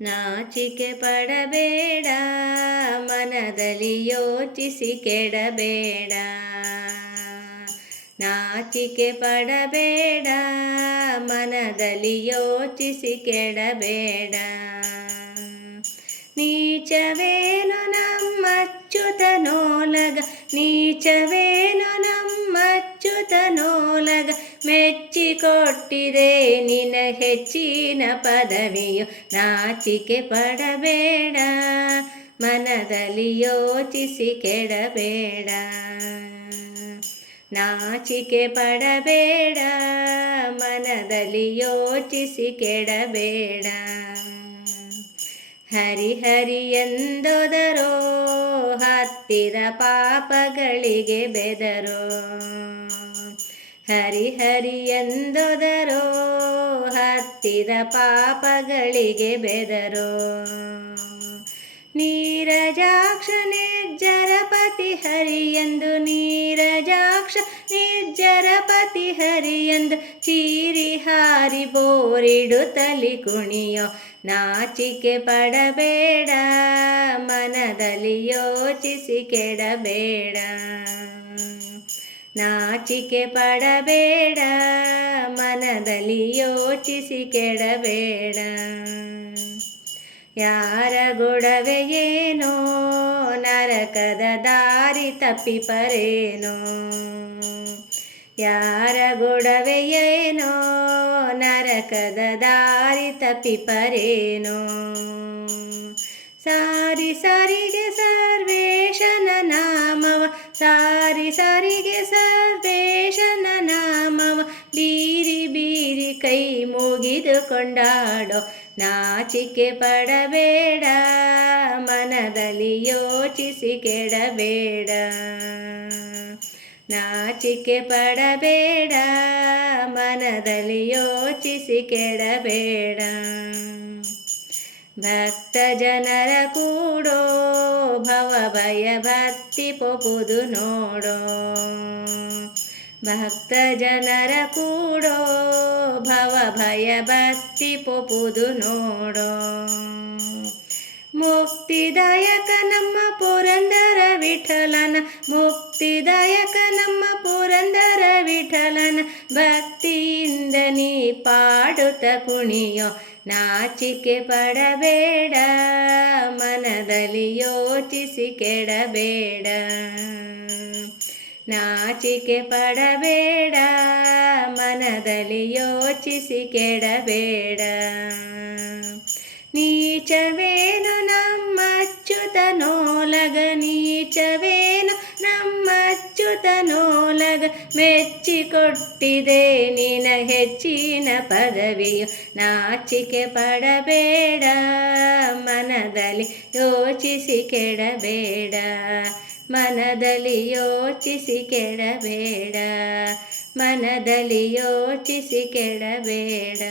ನಾಚಿಕೆ ಪಡಬೇಡ ಮನದಲ್ಲಿ ಯೋಚಿಸಿ ಕೆಡಬೇಡ. ನಾಚಿಕೆ ಪಡಬೇಡ ಮನದಲ್ಲಿ ಯೋಚಿಸಿ ಕೆಡಬೇಡ. ನೀಚವೇನು ನಮ್ಮಚ್ಯುತನೋಲಗ ಮೆಚ್ಚಿಕೊಟ್ಟಿದೆ ನಿನ ಹೆಚ್ಚಿನ ಪದವಿಯು. ನಾಚಿಕೆ ಪಡಬೇಡ, ಮನದಲ್ಲಿ ಯೋಚಿಸಿ ಕೆಡಬೇಡ. ನಾಚಿಕೆ ಪಡಬೇಡ, ಮನದಲ್ಲಿ ಯೋಚಿಸಿ ಕೆಡಬೇಡ. ಹರಿ ಹರಿ ಎಂದೋದರೋ ಹತ್ತಿರ ಪಾಪಗಳಿಗೆ ಬೆದರೋ. ಹರಿ ಹರಿ ಎಂದೊದರೋ ಹತ್ತಿರ ಪಾಪಗಳಿಗೆ ಬೆದರೋ. ನೀರಜಾಕ್ಷ ನಿರ್ಜರಪತಿ ಹರಿಯೆಂದು ನೀರಜಾಕ್ಷ ನಿರ್ಜರಪತಿ ಹರಿಯಂದು ಚೀರಿ ಹಾರಿ ಬೋರಿಡು ತಲಿ ಕುಣಿಯೋ. ನಾಚಿಕೆ ಪಡಬೇಡ, ಮನದಲ್ಲಿ ಯೋಚಿಸಿ ಕೆಡಬೇಡ. ನಾಚಿಕೆ ಪಡಬೇಡ, ಮನದಲ್ಲಿ ಯೋಚಿಸಿ ಕೆಡಬೇಡ. ಯಾರ ಗೊಡವೆ ನರಕದ ದಾರಿ ತಪ್ಪಿಪರೇನೋ ಯಾರ ಗೊಡವೆ ಏನೋ, ನರಕದ ದಾರಿ ತಪ್ಪಿಪರೇನೋ ಕೊಂಡಾಡೋ ನಾಚಿಕೆ ಪಡಬೇಡ, ಮನದಲ್ಲಿ ಯೋಚಿಸಿ ಕೆಡಬೇಡ. ನಾಚಿಕೆ ಪಡಬೇಡ, ಮನದಲ್ಲಿ ಯೋಚಿಸಿ ಕೆಡಬೇಡ. ಭಕ್ತ ಜನರ ಕೂಡೋ, ಭವ ಭಯ ಭಕ್ತಿ ಪೊಪುದು ನೋಡೋ. ಭಕ್ತ ಜನರ ಕೂಡೋ ಭವ ಭಯ ಭಕ್ತಿ ಪೊಪುದು ನೋಡೋ. ಮುಕ್ತಿದಾಯಕ ನಮ್ಮ ಪುರಂದರ ವಿಠಲನ, ಮುಕ್ತಿದಾಯಕ ನಮ್ಮ ಪುರಂದರ ವಿಠಲನ, ಭಕ್ತಿಯಿಂದ ನೀ ಪಾಡುತ್ತ ಕುಣಿಯೋ ನಾಚಿಕೆ ಪಡಬೇಡ, ಮನದಲ್ಲಿ ಯೋಚಿಸಿ ಕೆಡಬೇಡ. ನಾಚಿಕೆ ಪಡಬೇಡ ಮನದಲ್ಲಿ ಯೋಚಿಸಿ ಕೆಡಬೇಡ. ನೀಚವೇನು ನಮ್ಮಚ್ಯುತನೋಲಗ ನೀಚವೇನು ನಮ್ಮಚ್ಯುತನೋಲಗ ಮೆಚ್ಚಿಕೊಟ್ಟಿದೆ ನಿನ ಹೆಚ್ಚಿನ ಪದವಿಯು. ನಾಚಿಕೆ ಪಡಬೇಡ ಮನದಲ್ಲಿ ಯೋಚಿಸಿ ಕೆಡಬೇಡ. ಮನದಲ್ಲಿ ಯೋಚಿಸಿ ಕೆಡಬೇಡ. ಮನದಲ್ಲಿ ಯೋಚಿಸಿ ಕೆಡಬೇಡ.